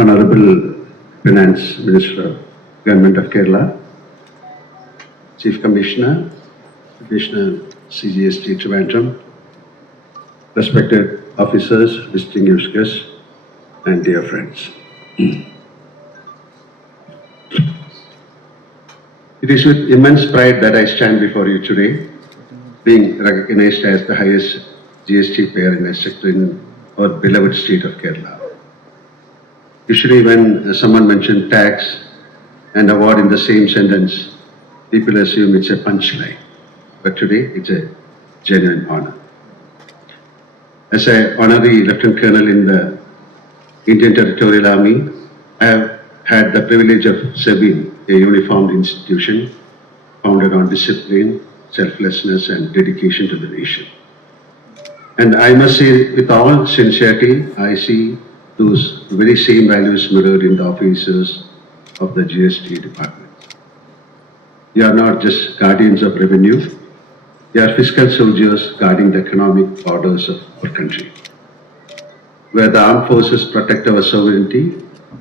Honorable Finance Minister, Government of Kerala, Chief Commissioner, Commissioner CGST Trivandrum, respected officers, distinguished guests, and dear friends. It is with immense pride that I stand before you today, being recognized as the highest GST payer in a sector in our beloved state of Kerala. Usually when uh, someone mentions tax and award in the same sentence, people assume it's a punchline. But today, it's a genuine honor. As an honorary Lieutenant Colonel in the Indian Territorial Army, I have had the privilege of serving a uniformed institution founded on discipline, selflessness, and dedication to the nation. And I must say, with all sincerity, I see those very same values mirrored in the offices of the GST department. You are not just guardians of revenue, you are fiscal soldiers guarding the economic borders of our country. Where the armed forces protect our sovereignty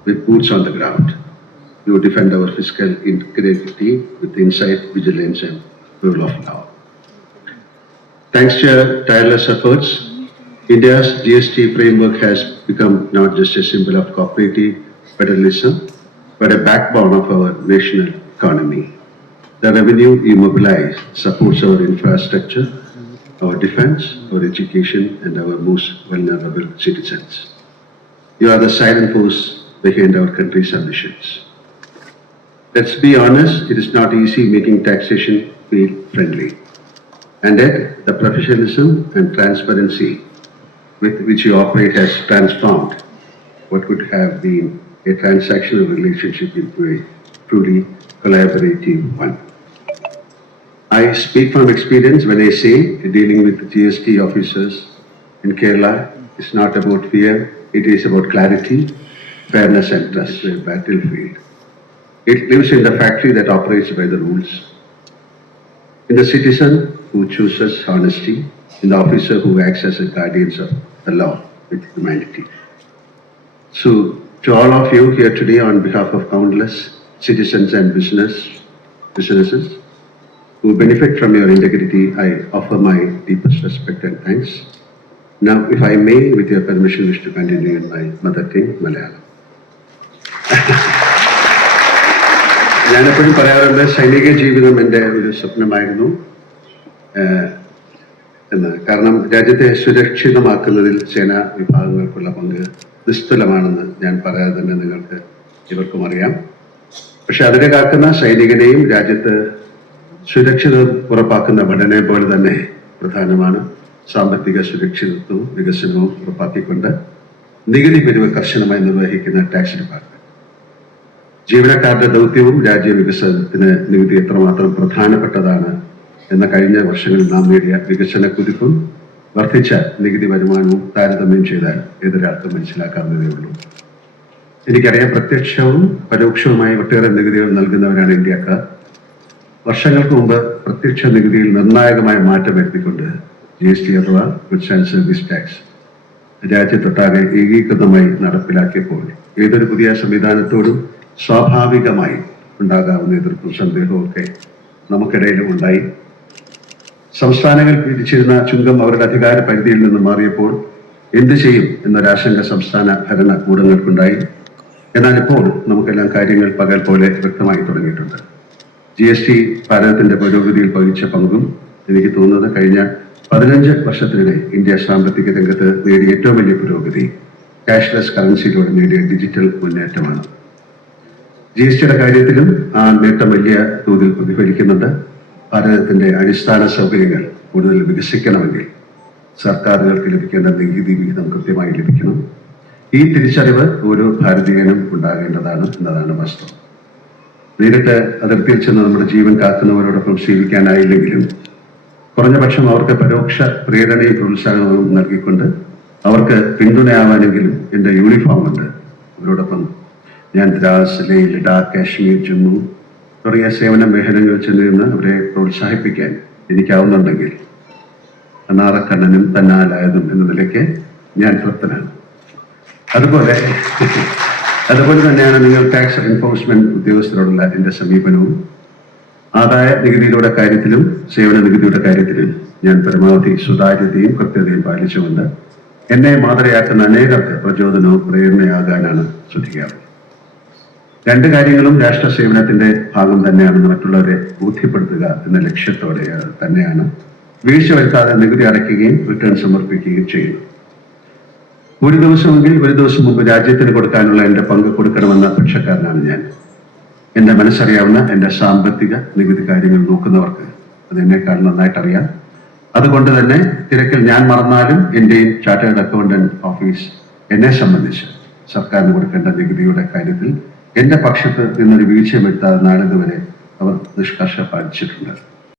with boots on the ground, you defend our fiscal integrity with insight, vigilance, and rule of law. Thanks to your tireless efforts, India's GST framework has become not just a symbol of cooperative federalism, but a backbone of our national economy. The revenue you mobilize supports our infrastructure, our defense, our education, and our most vulnerable citizens. You are the silent force behind our country's ambitions. Let's be honest, it is not easy making taxation feel friendly. And yet, the professionalism and transparency with which you operate has transformed what could have been a transactional relationship into a truly collaborative one. I speak from experience when I say dealing with GST officers in Kerala is not about fear, it is about clarity, fairness, and trust, a battlefield. It lives in the factory that operates by the rules, in the citizen who chooses honesty, in the officer who acts as a guardian of the law with humanity. So, to all of you here today, on behalf of countless citizens and business businesses who benefit from your integrity, I offer my deepest respect and thanks. Now, if I may, with your permission, wish to continue in my mother tongue, Malayalam. ഞാനെപ്പോഴും പറയാറുണ്ട് സൈനിക ജീവിതം എൻ്റെ ഒരു സ്വപ്നമായിരുന്നു ഏഹ്, എന്ന് കാരണം രാജ്യത്തെ സുരക്ഷിതമാക്കുന്നതിൽ സേനാ വിഭാഗങ്ങൾക്കുള്ള പങ്ക് നിസ്തുലമാണെന്ന് ഞാൻ പറയാതെ തന്നെ നിങ്ങൾക്ക് ഇവർക്കും അറിയാം. പക്ഷെ അതിനെ കാക്കുന്ന സൈനികനെയും രാജ്യത്ത് സുരക്ഷിതം ഉറപ്പാക്കുന്ന ഭടനെ പോലെ തന്നെ പ്രധാനമാണ്. സാമ്പത്തിക സുരക്ഷിതത്വവും വികസനവും ഉറപ്പാക്കിക്കൊണ്ട് നികുതി പിരിവ് കർശനമായി നിർവഹിക്കുന്ന ടാക്സ് ഡിപ്പാർട്ട്മെന്റ്. ജീവനക്കാരുടെ ദൗത്യവും രാജ്യ വികസനത്തിന് നികുതി എത്രമാത്രം പ്രധാനപ്പെട്ടതാണ് എന്ന കഴിഞ്ഞ വർഷങ്ങളിൽ നാം നേടിയ വികസന കുതിപ്പും വർദ്ധിച്ച നികുതി വരുമാനവും താരതമ്യം ചെയ്താൽ ഏതൊരാൾക്കും മനസ്സിലാക്കാവുന്നതേ ഉള്ളൂ. എനിക്കറിയാം പ്രത്യക്ഷവും പരോക്ഷവുമായി ഒട്ടേറെ നികുതികൾ നൽകുന്നവരാണ് ഇന്ത്യക്കാർ. വർഷങ്ങൾക്ക് മുമ്പ് പ്രത്യക്ഷ നികുതിയിൽ നിർണായകമായ മാറ്റം വരുത്തിക്കൊണ്ട് ജി എസ് ടി അഥവാ ഗുഡ്സ് ആൻഡ് സർവീസ് ടാക്സ് രാജ്യത്തൊട്ടാകെ ഏകീകൃതമായി നടപ്പിലാക്കിയപ്പോൾ ഏതൊരു പുതിയ സംവിധാനത്തോടും സ്വാഭാവികമായി ഉണ്ടാകാവുന്ന എതിർപ്പും സന്ദേഹവും ഒക്കെ നമുക്കിടയിലും ഉണ്ടായി. സംസ്ഥാനങ്ങൾ പിടിച്ചിരുന്ന ചുങ്കം അവരുടെ അധികാര പരിധിയിൽ നിന്ന് മാറിയപ്പോൾ എന്ത് ചെയ്യും എന്നൊരാശങ്ക സംസ്ഥാന ഭരണകൂടങ്ങൾക്കുണ്ടായി. എന്നാൽ ഇപ്പോൾ നമുക്കെല്ലാം കാര്യങ്ങൾ പകൽ പോലെ വ്യക്തമായി തുടങ്ങിയിട്ടുണ്ട്. ജി എസ് ടി ഭാരതത്തിന്റെ പുരോഗതിയിൽ വഹിച്ച പങ്കും എനിക്ക് തോന്നുന്നത് കഴിഞ്ഞ പതിനഞ്ച് വർഷത്തിനിടെ ഇന്ത്യ സാമ്പത്തിക രംഗത്ത് നേടിയ ഏറ്റവും വലിയ പുരോഗതി ക്യാഷ്ലെസ് കറൻസിയിലൂടെ നേടിയ ഡിജിറ്റൽ മുന്നേറ്റമാണ്. ജി എസ് ടിയുടെ കാര്യത്തിലും ആ നേട്ടം വലിയ തോതിൽ പ്രതിഫലിക്കുന്നുണ്ട്. ഭാരതത്തിന്റെ അടിസ്ഥാന സൗകര്യങ്ങൾ കൂടുതൽ വികസിക്കണമെങ്കിൽ സർക്കാരുകൾക്ക് ലഭിക്കേണ്ട നികുതി വിഹിതം കൃത്യമായി ലഭിക്കണം. ഈ തിരിച്ചറിവ് ഓരോ ഭാരതീയനും ഉണ്ടാകേണ്ടതാണ് എന്നതാണ് വാസ്തവം നേരിട്ട് അതിർത്തിയിൽ ചെന്ന് നമ്മുടെ ജീവൻ കാക്കുന്നവരോടൊപ്പം ശീലിക്കാനായില്ലെങ്കിലും കുറഞ്ഞപക്ഷം അവർക്ക് പരോക്ഷ പ്രേരണയും പ്രോത്സാഹനവും നൽകിക്കൊണ്ട് അവർക്ക് പിന്തുണയാവാനെങ്കിലും എന്റെ യൂണിഫോം ഉണ്ട് അവരോടൊപ്പം ഞാൻ ദ്രാസ് ലേ ലഡാക്ക് കാശ്മീർ ജമ്മു തുടങ്ങിയ സേവന മേഖലകളിൽ ചെന്നിരുന്ന് അവരെ പ്രോത്സാഹിപ്പിക്കാൻ എനിക്കാവുന്നുണ്ടെങ്കിൽ അനാറക്കണ്ണനും തന്നാലായതും എന്ന നിലയ്ക്ക് ഞാൻ തൃപ്തനാണ്. അതുപോലെ അതുപോലെ തന്നെയാണ് നിങ്ങൾ ടാക്സ് എൻഫോഴ്സ്മെന്റ് ഉദ്യോഗസ്ഥരോടുള്ള എന്റെ സമീപനവും. ആദായ നികുതിയുടെ കാര്യത്തിലും സേവന നികുതിയുടെ കാര്യത്തിലും ഞാൻ പരമാവധി സുതാര്യതയും കൃത്യതയും പാലിച്ചുകൊണ്ട് എന്നെ മാതൃയാക്കുന്ന അനേകർക്ക് പ്രചോദനവും പ്രേരണയാകാനാണ് ശ്രദ്ധിക്കാറുള്ളത്. രണ്ട് കാര്യങ്ങളും രാഷ്ട്ര സേവനത്തിന്റെ ഭാഗം തന്നെയാണ് മറ്റുള്ളവരെ ബോധ്യപ്പെടുത്തുക എന്ന ലക്ഷ്യത്തോടെ തന്നെയാണ് വീഴ്ച വരുത്താതെ നികുതി അടയ്ക്കുകയും റിട്ടേൺ സമർപ്പിക്കുകയും ചെയ്യുന്നത്. ഒരു ദിവസമെങ്കിൽ ഒരു ദിവസം മുമ്പ് രാജ്യത്തിന് കൊടുക്കാനുള്ള എന്റെ പങ്ക് കൊടുക്കണമെന്ന പക്ഷക്കാരനാണ് ഞാൻ. എന്റെ മനസ്സറിയാവുന്ന എന്റെ സാമ്പത്തിക നികുതി കാര്യങ്ങൾ നോക്കുന്നവർക്ക് അത് എന്നെക്കാൾ നന്നായിട്ട് അറിയാം അതുകൊണ്ട് തന്നെ തിരക്കിൽ ഞാൻ മറന്നാലും എന്റെയും ചാർട്ടേഡ് അക്കൗണ്ടന്റ് ഓഫീസ് എന്നെ സംബന്ധിച്ച് സർക്കാരിന് കൊടുക്കേണ്ട നികുതിയുടെ കാര്യത്തിൽ എന്റെ പക്ഷത്ത് നിന്നൊരു വീഴ്ച വരുത്താതെ നാളിതുവരെ അവർ നിഷ്കർഷ പാലിച്ചിട്ടുണ്ട്.